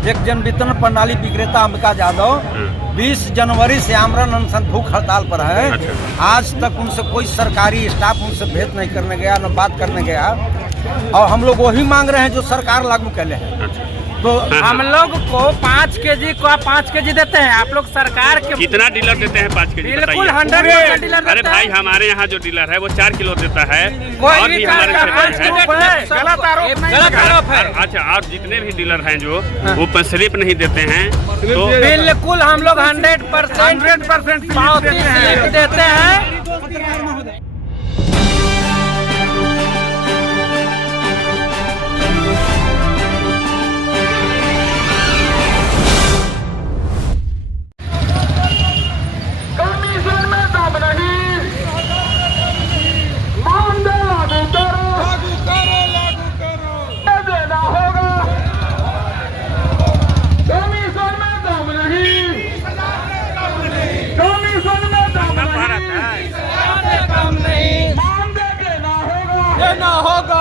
एक जन वितरण प्रणाली विक्रेता अंबिका यादव 20 जनवरी से आमरण अनशन भूख हड़ताल पर है। आज तक उनसे कोई सरकारी स्टाफ उनसे भेंट नहीं करने गया, न बात करने गया, और हम लोग वही मांग रहे हैं जो सरकार लागू कर ले है। तो हम लोग को 5 केजी को 5 केजी देते हैं, आप लोग सरकार के कितना डीलर देते हैं 5 केजी? बिल्कुल 100% डीलर अरे भाई हमारे यहाँ जो डीलर है वो 4 किलो देता है। कोई और भी हमारे गलत आरोप है। अच्छा, और जितने भी डीलर हैं जो वो स्लिप नहीं देते हैं, तो बिल्कुल हम लोग 100% स्लिप देते हैं। देना होगा,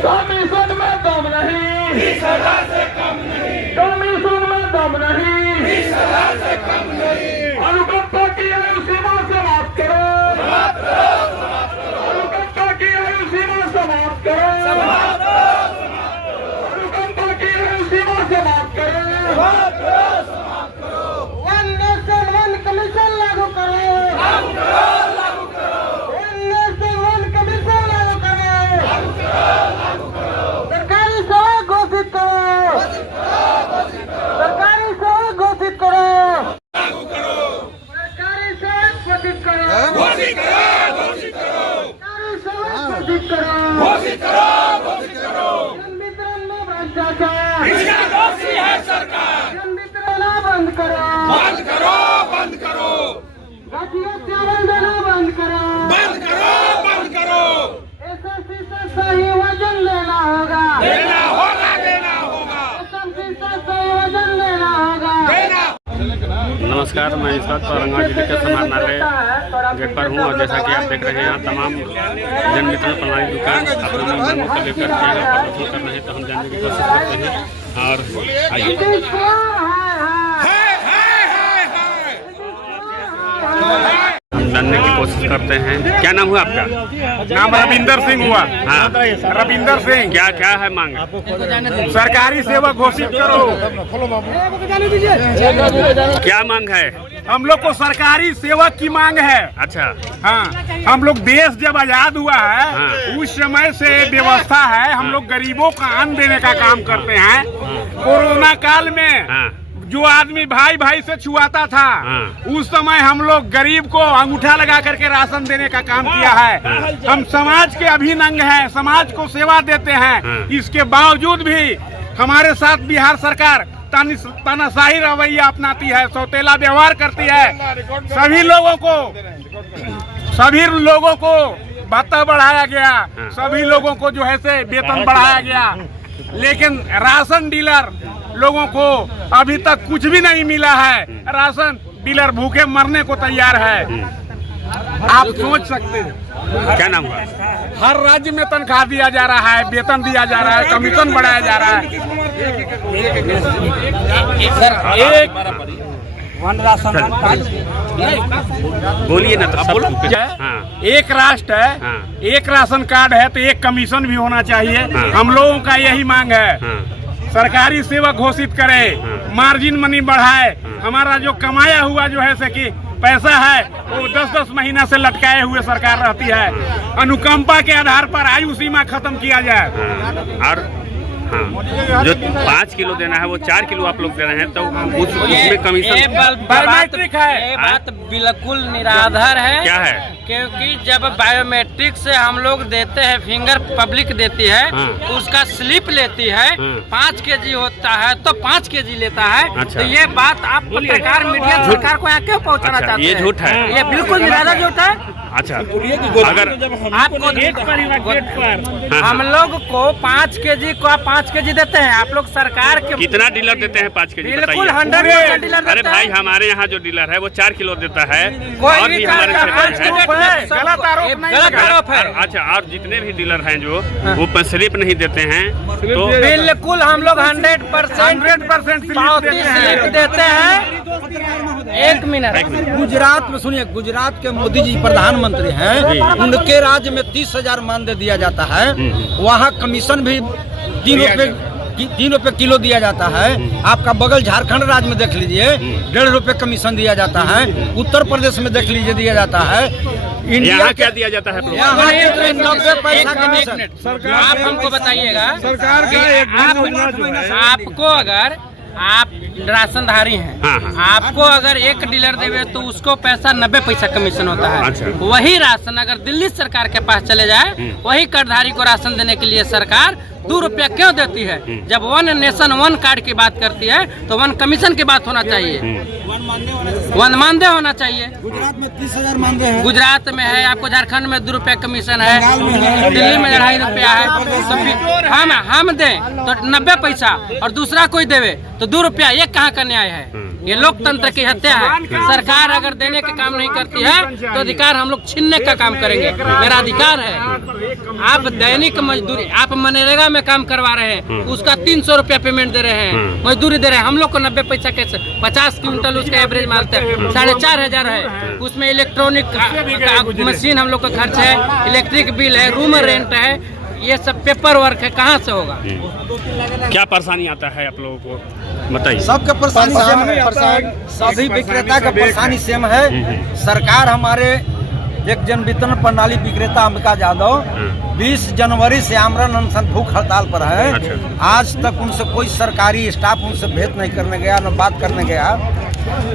कमीशन में दम नहीं, 20,000 से कम नहीं, कमीशन में दम नहीं, 20,000 से कम नहीं। अनुकंपा की आयु सीमा समाप्त करो, अनुकंपा की आयु सीमा समाप्त करो, अनुकंपा की आयु सीमा समाप्त करो। वन नेशन वन कमीशन लागू करो, वन नेशन वन कमीशन लागू करो। सरकारी सेवा घोषित करो, सरकारी सेवा घोषित करो, सरकारी सेवा घोषित करो, घोषित करो, सरकारी सेवा घोषित करो। जन वितरण में भ्रष्टाचार, इसका दोषी है सरकार। जन वितरण बंद करो, बंद करो, बंद करो। राशन चावल देना बंद करो, बंद करो, बंद करो। एसएससी से सही वजन लेना होगा, देना होगा, देना होगा। एसएससी से सही वजन लेना होगा, देना। नमस्कार, मैं इस वक्त औरंगाबाद जिले के समाहरणालय गेट पर हूँ, और जैसा कि आप देख रहे हैं यहाँ तमाम जन वितरण प्रणाली दुकान अपनी मांगों को लेकर प्रदर्शन कर रहे हैं। तो हम जानने की कोशिश करते हैं और आइए जानने की कोशिश करते हैं। क्या नाम हुआ आपका? नाम रविंदर सिंह हुआ। हाँ, रविंदर सिंह। क्या क्या है मांग? सरकारी सेवा घोषित करो। क्या मांग है? हम लोग को सरकारी सेवक की मांग है। अच्छा, हाँ, हम लोग देश जब आजाद हुआ है, हाँ, उस समय से व्यवस्था है, हम लोग गरीबों का अन्न देने का काम करते हैं। कोरोना काल में हाँ, जो आदमी भाई भाई से छुआता था, हाँ, उस समय हम लोग गरीब को अंगूठा लगा करके राशन देने का काम किया है। हाँ, हम समाज के अभिनंग हैं, समाज को सेवा देते हैं। हाँ, इसके बावजूद भी हमारे साथ बिहार सरकार तानाशाही रवैया अपनाती है, सौतेला व्यवहार करती है। सभी लोगों को भत्ता बढ़ाया गया, सभी लोगों को जो है से वेतन बढ़ाया गया, लेकिन राशन डीलर लोगों को अभी तक कुछ भी नहीं मिला है। राशन डीलर भूखे मरने को तैयार है। आप सोच सकते हैं। क्या नाम हुआ? हर राज्य में तनख्वाह दिया जा रहा है, वेतन दिया जा रहा है, कमीशन बढ़ाया जा रहा है। एक बोलिए ना, तो बोलो। हाँ, एक राष्ट्र है, हाँ, एक राशन कार्ड है, तो एक कमीशन भी होना चाहिए। हाँ, हम लोगों का यही मांग है। हाँ, सरकारी सेवा घोषित करे, हाँ, मार्जिन मनी बढ़ाए। हाँ, हमारा जो कमाया हुआ जो है से कि पैसा है वो 10-10 महीना से लटकाए हुए सरकार रहती है। अनुकंपा के आधार पर आयु सीमा खत्म किया जाए। हाँ, और हाँ, जो 5 किलो देना है वो 4 किलो आप लोग दे रहे हैं, तो उसमें कमीशन बायोमेट्रिक है। ये बात बिल्कुल निराधार है। क्या है? क्योंकि जब बायोमेट्रिक से हम लोग देते हैं, फिंगर पब्लिक देती है, उसका स्लिप लेती है, 5 kg होता है तो 5 kg लेता है। अच्छा। तो ये बात आप पत्रकार मीडिया सरकार को यहाँ क्यों पहुँचाना अच्छा, चाहते हैं? ये झूठ है। ये बिल्कुल निराधार झूठ है। अच्छा, अगर आपको हम लोग को 5 kg को आप 5 kg देते हैं, आप लोग सरकार के कितना डीलर देते हैं 5 kg? बिल्कुल बताइए। 100% डीलर अरे देते भाई, हैं। हमारे यहाँ जो डीलर है वो 4 किलो देता है, कोई और भी भी हमारे क्षेत्र में है। गलत आरोप नहीं गलत लगा। आरोप है। अच्छा, और जितने भी डीलर हैं जो वो स्लिप नहीं देते हैं, तो बिल्कुल हम लोग 100% स्लिप देते हैं। 1 मिनट। गुजरात में सुनिए, गुजरात के मोदी जी प्रधानमंत्री हैं, उनके राज्य में 30,000 मानदेय दिया जाता है। वहाँ कमीशन भी 3 रुपए किलो दिया जाता है। आपका बगल झारखंड राज्य में देख लीजिए, 1.5 रुपए कमीशन दिया जाता है। उत्तर प्रदेश में देख लीजिए दिया जाता है। इंडिया यहाँ क्या दिया जाता है? यहाँ 90 पैसा कमीशन। आप हमको बताइएगा, सरकार का एक आपको अगर आप राशनधारी हैं, आपको अगर एक डीलर देवे तो उसको पैसा 90 पैसा कमीशन होता है। अच्छा। वही राशन अगर दिल्ली सरकार के पास चले जाए, वही कार्डधारी को राशन देने के लिए सरकार 2 रुपया क्यों देती है? जब 1 नेशन 1 कार्ड की बात करती है तो 1 कमीशन की बात होना चाहिए, 1 मानदेय होना चाहिए। गुजरात में 30,000 मानदेय है। गुजरात में है, आपको झारखंड में 2 रुपया कमीशन है, दिल्ली में 2.5 रुपया है। तो फिर हम दें तो 90 पैसा और दूसरा कोई देवे तो 2 रुपया, ये कहाँ का न्याय है? ये लोकतंत्र की हत्या है। सरकार अगर देने का काम नहीं करती है तो अधिकार हम लोग छीनने का काम करेंगे। मेरा अधिकार है। आप दैनिक मजदूरी, आप मनरेगा में काम करवा रहे हैं, उसका 300 रुपया पेमेंट दे रहे हैं, मजदूरी दे रहे हैं। हम लोग को 90 पैसा कैसे? 50 क्विंटल उसका एवरेज मालते हैं, 4,500 है। उसमें इलेक्ट्रॉनिक मशीन हम लोग का खर्च है, इलेक्ट्रिक बिल है, रूम रेंट है, ये सब पेपर वर्क है, कहाँ से होगा? क्या परेशानी आता है आप लोगों को, बताइए। सबका परेशानी सेम है, सभी विक्रेता का परेशानी सेम है। सरकार हमारे एक जन वितरण प्रणाली विक्रेता अंबिका यादव 20 जनवरी से आमरण अनशन भूख हड़ताल पर है। अच्छा। आज तक उनसे कोई सरकारी स्टाफ उनसे भेंट नहीं करने गया, न बात करने गया।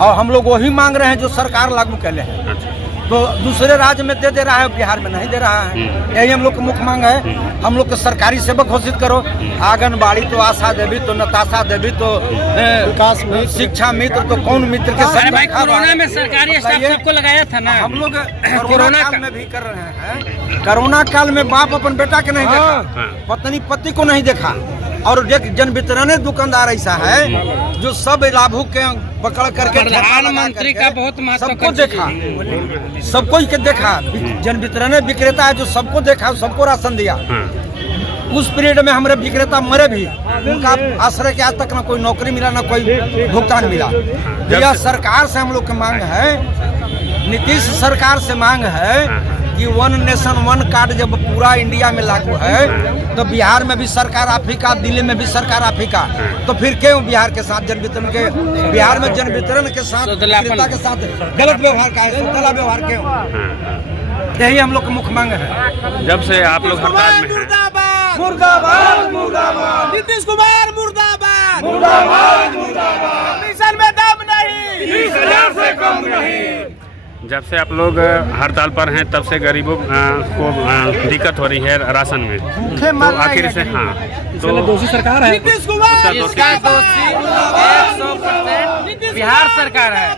और हम लोग वही मांग रहे हैं जो सरकार लागू कर ले है। अच्छा। तो दूसरे राज्य में दे रहा है, बिहार में नहीं दे रहा है। यही हम लोग की मुख्य मांग है। हम लोग को सरकारी सेवक घोषित करो। आंगनबाड़ी तो आशा देवी, तो नताशा देवी, तो विकास मित्र, शिक्षा मित्र, तो कौन मित्र के अरे भाई, कोरोना में सरकारी स्टाफ सबको लगाया था ना। हम लोग कोरोना काल में भी कर रहे हैं। कोरोना काल में बाप अपन बेटा के नहीं देखा, पत्नी पति को नहीं देखा। और एक जन वितरण दुकानदार ऐसा है जो सब लाभुक के पकड़ करके प्रधानमंत्री का बहुत महत्व सबको देखा, सबको ही देखा। जन वितरण विक्रेता है जो सबको देखा, सबको राशन दिया। उस पीरियड में हमारे विक्रेता मरे भी, उनका आश्रय के आज तक ना कोई नौकरी मिला, ना कोई भुगतान मिला। यह सरकार से हम लोग की मांग है, नीतीश सरकार से मांग है कि 1 नेशन 1 कार्ड जब पूरा इंडिया में लागू है तो बिहार में भी सरकार आप ही का, दिल्ली में भी सरकार आप ही का। तो फिर क्यों बिहार के साथ जन वितरण के, बिहार में जन वितरण के साथ विक्रेता के साथ गलत व्यवहार का है, सुतला व्यवहार क्यों? यही हम लोग की मुख्य मांग है। जब से आप लोग हड़ताल में हैं, मुर्दाबाद मुर्दाबाद, नीतीश कुमार मुर्दाबाद मुर्दाबाद, मिशन में दम नहीं, 30,000 से कम नहीं। जब से आप लोग हड़ताल पर हैं तब से गरीबों को दिक्कत हो रही है राशन में, तो आखिर से तो दोषी सरकार है, नीतीश कुमार इसका दोषी 100% बिहार सरकार है।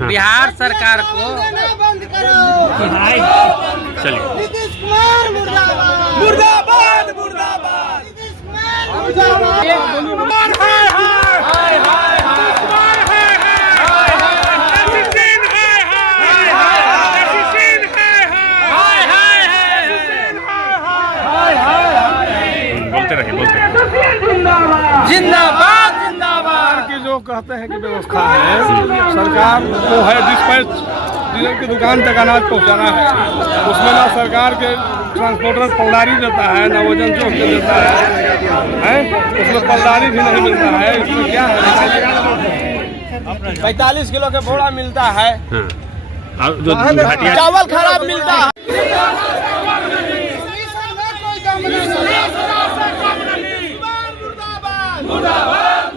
बिहार सरकार को बंद करो। चलिए। नीतीश कुमार मुर्दाबाद मुर्दाबाद मुर्दाबाद, नीतीश कुमार बोलते रहिए। जिंदाबाद जिंदाबाद। की जो कहते हैं कि व्यवस्था है, सरकार वो है डिस्पैच डीलर की दुकान तक अनाज पहुंचाना है, उसमें ना सरकार के ट्रांसपोर्टर पलदारी देता है, ना वजन जोख के देता है, उसमें पलदारी भी नहीं मिलता है। इसमें क्या है, 45 किलो के बोरा मिलता है, जो घटिया चावल खराब मिलता है। मुर्दाबाद